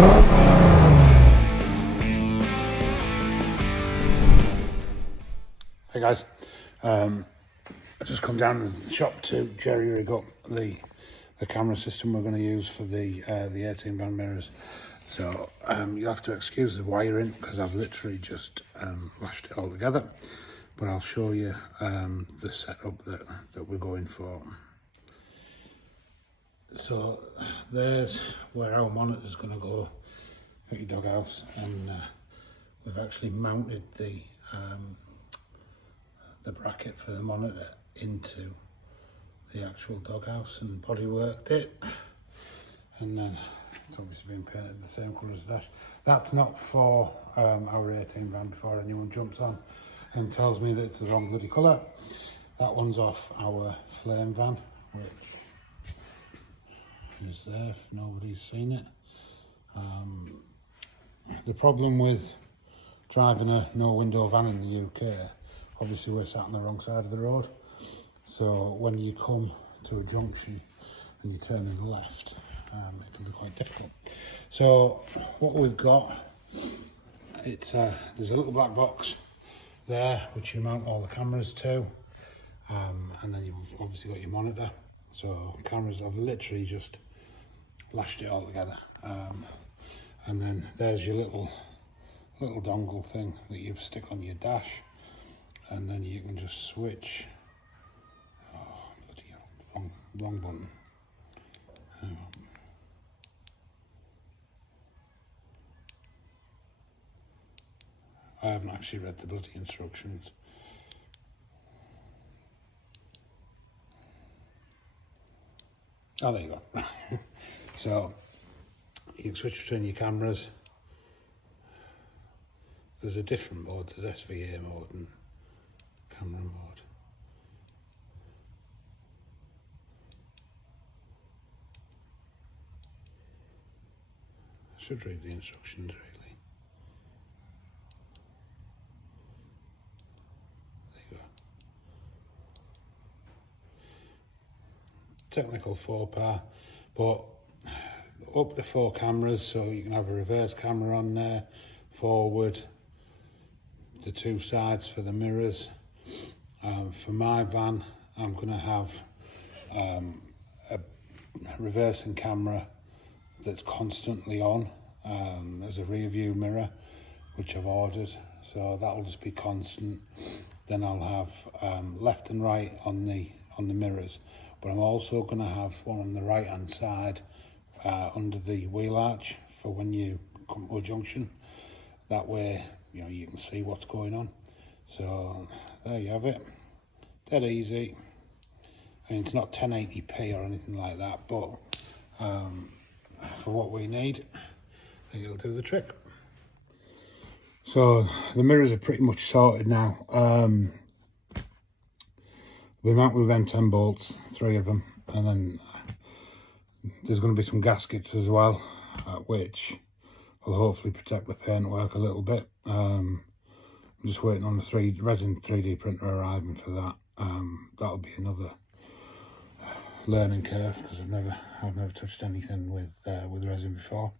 Hey guys, I've just come down to the shop to jerry rig up the camera system we're going to use for the 18 van mirrors. So you'll have to excuse the wiring because I've literally just lashed it all together, but I'll show you the setup that we're going for. So there's where our monitor is going to go at your doghouse, and we've actually mounted the bracket for the monitor into the actual doghouse and bodyworked it, and then it's obviously been painted the same colour as the dash. That's not for our 18 van before anyone jumps on and tells me that it's the wrong bloody colour. That one's off our flame van, which is there if nobody's seen it. The problem with driving a no window van in the UK, obviously we're sat on the wrong side of the road, so when you come to a junction and you turn in the left, it can be quite difficult. So what we've got, there's a little black box there which you mount all the cameras to, and then you've obviously got your monitor. So cameras, I've literally just lashed it all together, and then there's your little dongle thing that you stick on your dash, and then you can just switch. Oh, bloody hell, wrong button. I haven't actually read the bloody instructions. Oh, there you go. So you can switch between your cameras. There's a different mode, there's SVA mode and camera mode. I should read the instructions really. There you go. Technical faux pas, but up to 4 cameras, so you can have a reverse camera on there, forward, the 2 sides for the mirrors. For my van, I'm going to have a reversing camera that's constantly on as a rear view mirror, which I've ordered, so that'll just be constant. Then I'll have left and right on the mirrors, but I'm also going to have one on the right hand side under the wheel arch for when you come to a junction. That way, you know, you can see what's going on. So there you have it, dead easy. I mean, it's not 1080p or anything like that, but for what we need, I think it'll do the trick. So the mirrors are pretty much sorted now. We mounted with them 10 bolts, 3 of them, and then there's going to be some gaskets as well, which will hopefully protect the paintwork a little bit. I'm just waiting on the resin 3D printer arriving for that. That'll be another learning curve because I've never touched anything with resin before.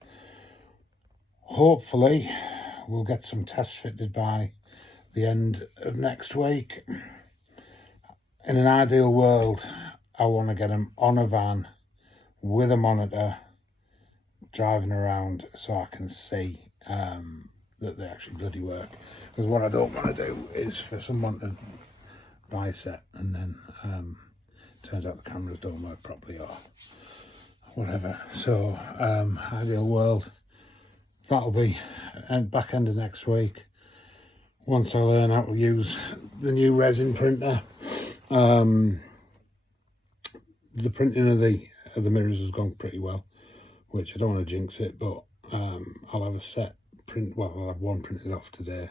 Hopefully we'll get some tests fitted by the end of next week. In an ideal world, I want to get them on a van with a monitor driving around so I can see that they actually bloody work. Because what I don't want to do is for someone to buy a set and then turns out the cameras don't work properly or whatever. So ideal world, that'll be back end of next week once I learn how to use the new resin printer. The printing of the mirrors has gone pretty well, which I don't want to jinx it, but I'll have a set print. Well, I'll have one printed off today.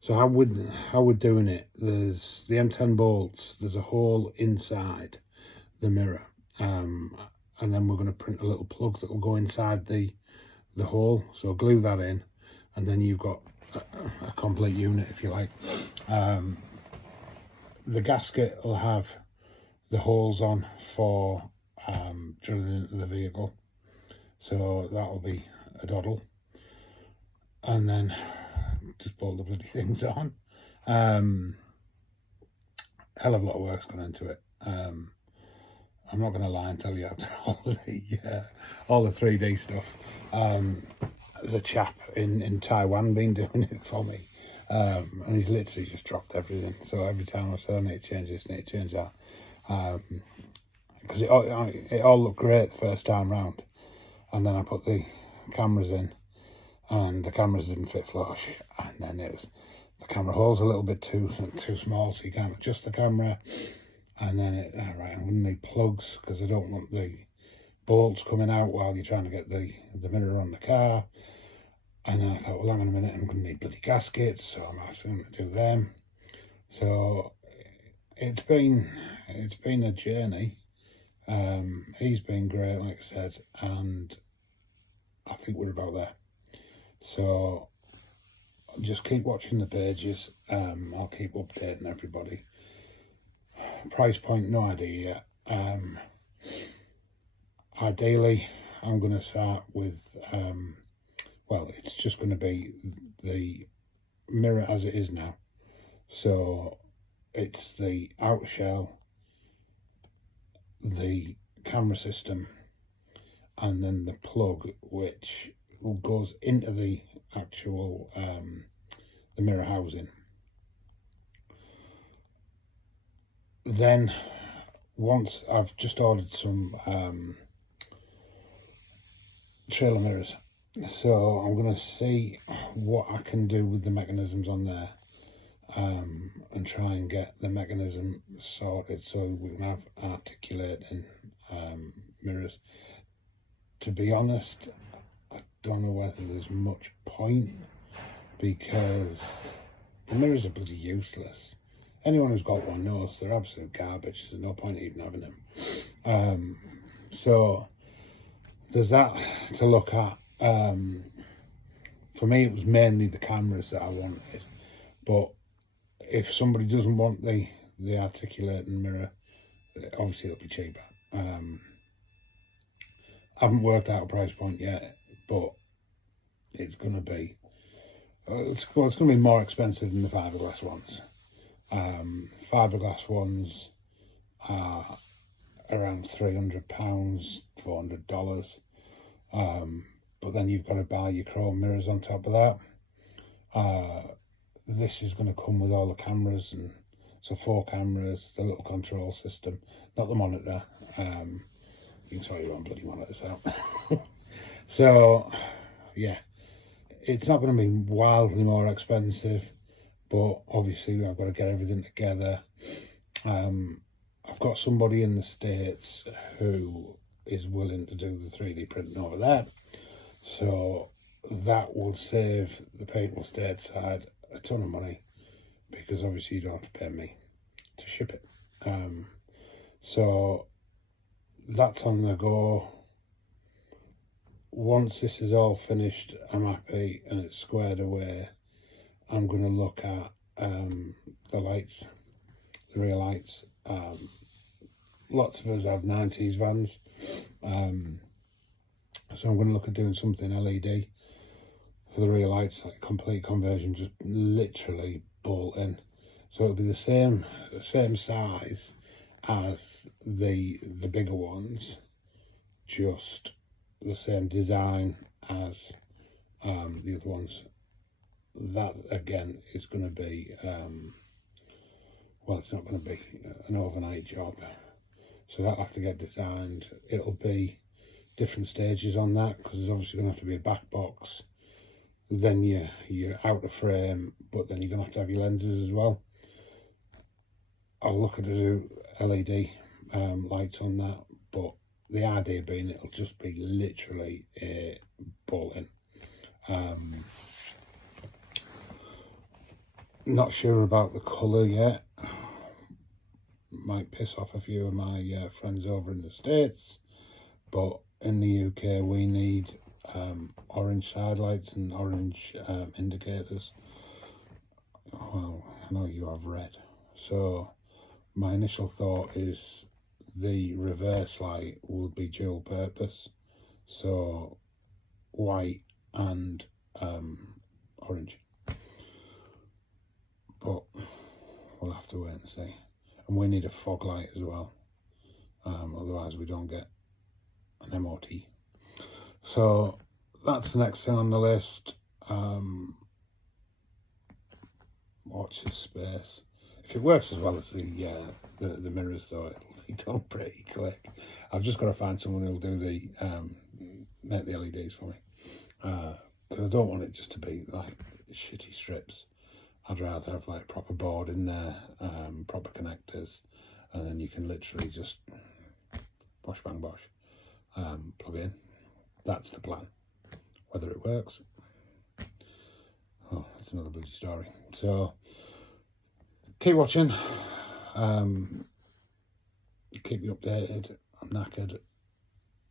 So how we're doing it, there's the M10 bolts, there's a hole inside the mirror, and then we're going to print a little plug that will go inside the hole. So glue that in, and then you've got a complete unit, if you like. The gasket will have the holes on for drilling into the vehicle, so that'll be a doddle, and then just bolt the bloody things on. Hell of a lot of work's gone into it. I'm not going to lie and tell you I've done all the 3D stuff. There's a chap in Taiwan been doing it for me, and he's literally just dropped everything. So every time I say I need to change this, need to change that, because it all looked great the first time round, and then I put the cameras in, and the cameras didn't fit flush, and then it was the camera hole's a little bit too small, so you can't adjust the camera. And then right, I'm going to need plugs because I don't want the bolts coming out while you're trying to get the mirror on the car. And then I thought, well, hang on a minute, I'm going to need bloody gaskets, so I'm asking them to do them. So it's been a journey. He's been great, like I said, and I think we're about there. So just keep watching the pages. I'll keep updating everybody. Price point, no idea yet. Ideally, I'm going to start with, well, it's just going to be the mirror as it is now. So it's the outer shell, the camera system, and then the plug which goes into the actual the mirror housing. Then once I've just ordered some trailer mirrors, so I'm going to see what I can do with the mechanisms on there, and try and get the mechanism sorted so we can have articulating mirrors. To be honest, I don't know whether there's much point, because the mirrors are bloody useless. Anyone who's got one knows they're absolute garbage. There's no point even having them. So there's that to look at. For me, it was mainly the cameras that I wanted. But if somebody doesn't want the articulating mirror, obviously it'll be cheaper. I haven't worked out a price point yet, but it's going to be it's going to be more expensive than the fiberglass ones. Fiberglass ones are around £300, $400, but then you've got to buy your chrome mirrors on top of that. This is going to come with all the cameras, and so 4 cameras, the little control system, not the monitor. You can sort your own bloody monitors out. So yeah, it's not going to be wildly more expensive, but obviously I've got to get everything together. I've got somebody in the States who is willing to do the 3D printing over there, so that will save the people stateside a ton of money, because obviously you don't have to pay me to ship it. So that's on the go. Once this is all finished, I'm happy and it's squared away, I'm going to look at the lights, the rear lights. Lots of us have 90s vans, so I'm going to look at doing something LED for the rear lights, like complete conversion, just literally bolt in. So it'll be the same size as the bigger ones, just the same design as the other ones. That again is going to be well, it's not going to be an overnight job, so that'll have to get designed. It'll be different stages on that, because there's obviously going to have to be a back box, then your outer frame, but then you're going to have your lenses as well. I'll look at to do LED lights on that, but the idea being it'll just be literally a bolt-in. Not sure about the colour yet. Might piss off a few of my friends over in the States, but in the UK we need orange side lights and orange indicators. Well, I know you have red, so my initial thought is the reverse light will be dual purpose, so white and orange. But we'll have to wait and see. And we need a fog light as well. Otherwise we don't get an MOT. So that's the next thing on the list. Watch this space. If it works as well as the mirrors, though, it'll be done pretty quick. I've just got to find someone who'll do the make the LEDs for me, because I don't want it just to be like shitty strips. I'd rather have like proper board in there, proper connectors, and then you can literally just bosh bang bosh, plug in. That's the plan. Whether it works, oh, that's another bloody story. So keep watching, keep you updated. I'm knackered.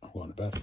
I'm going to bed.